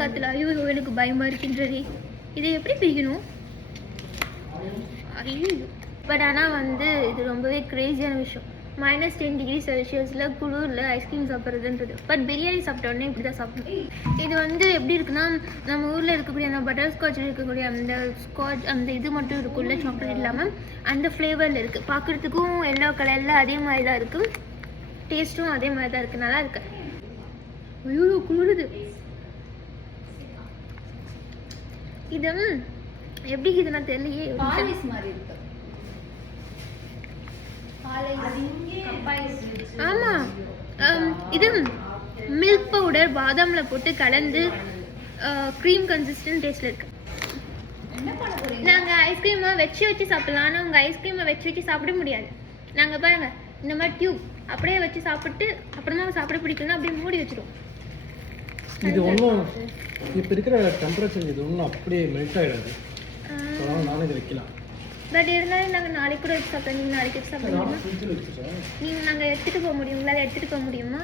காத்துல ஐயோ எனக்கு பயமாக இருக்கின்றதே. இதை எப்படி பிரிக்கணும்? ஐயோ பட் ஆனால் வந்து இது ரொம்பவே க்ரேஸியான விஷயம். -10°C குளிரில் ஐஸ்கிரீம் சாப்பிட்றதுன்றது. பட் பிரியாணி சாப்பிட்ட உடனே இப்படி தான் சாப்பிடணும். இது வந்து எப்படி இருக்குன்னா, நம்ம ஊரில் இருக்கக்கூடிய அந்த பட்டர் ஸ்காட்சில் இருக்கக்கூடிய அந்த ஸ்காட்ச் அந்த இது மட்டும் இருக்குல்ல, சாக்லேட் இல்லாமல் அந்த ஃப்ளேவரில் இருக்குது. பார்க்குறதுக்கும் எல்லோ கலரில் அதே மாதிரி தான் இருக்குது, டேஸ்ட்டும் அதே மாதிரி தான் இருக்குது, நல்லா இருக்கு. ஐயோ குளிருது. இது எப்படி இதுனா தெரியலையே. ஆமாம், இது மில்க் பவுடர் பாதாமில் போட்டு கலந்து க்ரீம் கன்சிஸ்டன்ட் டேஸ்ட்டில் இருக்கு. நாங்கள் ஐஸ்கிரீமை வச்சு சாப்பிடலாம், ஆனால் உங்கள் ஐஸ்கிரீமை வச்சு சாப்பிட முடியாது. நாங்கள் பாருங்கள் இந்த மாதிரி டியூப் அப்படியே வச்சு சாப்பிட்டு அப்புறமா சாப்பிட பிடிக்கணும்னா அப்படியே மூடி வச்சிருவோம். இது ஒன்றும் இப்போ இருக்கிற டெம்பரேச்சர் இது ஒன்றும் அப்படியே மெல்ட் ஆகிடாது. நாளைக்கு வைக்கலாம். பட் இருந்தாலும் நாங்கள் நாளைக்கு கூட வச்சு சாப்பிட்றோம். நீங்கள் நாளைக்கு வச்சு சாப்பிட்றீங்களா? நீங்கள் நாங்கள் எடுத்துகிட்டு போக முடியும், உங்களால் எடுத்துகிட்டு போக முடியுமா?